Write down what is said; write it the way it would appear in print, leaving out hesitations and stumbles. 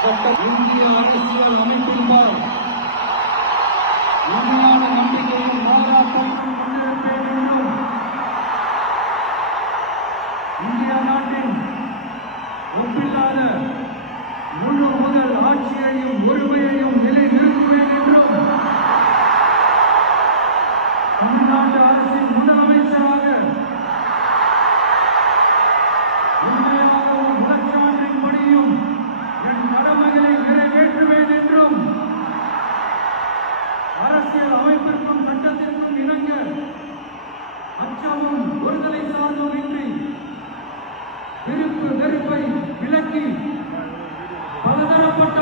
இந்திய அரசியல் அமைப்பின்பால் உண்மையான நம்பிக்கையும் போராட்டத்தையும் கொண்டிருப்பேன் என்றும் இந்திய நாட்டின் ஒப்பில்லாத முழு முதல் ஆட்சியையும் உரிமையையும் நிலைநிறுத்துவேன் என்றும் தமிழ்நாட்டு அரசின் முதலமைச்சராக உண்மையாகவும் மதச்சான்றின்படியும் என் கடமைகளை நிறைவேற்றுவேன் என்றும் அரசியல் அமைப்பிற்கும் சட்டத்திற்கும் இணங்க அச்சமும் ஒருதலை சார்ந்தும் இன்றி வெறுப்பை விலக்கி பலதரப்பட்ட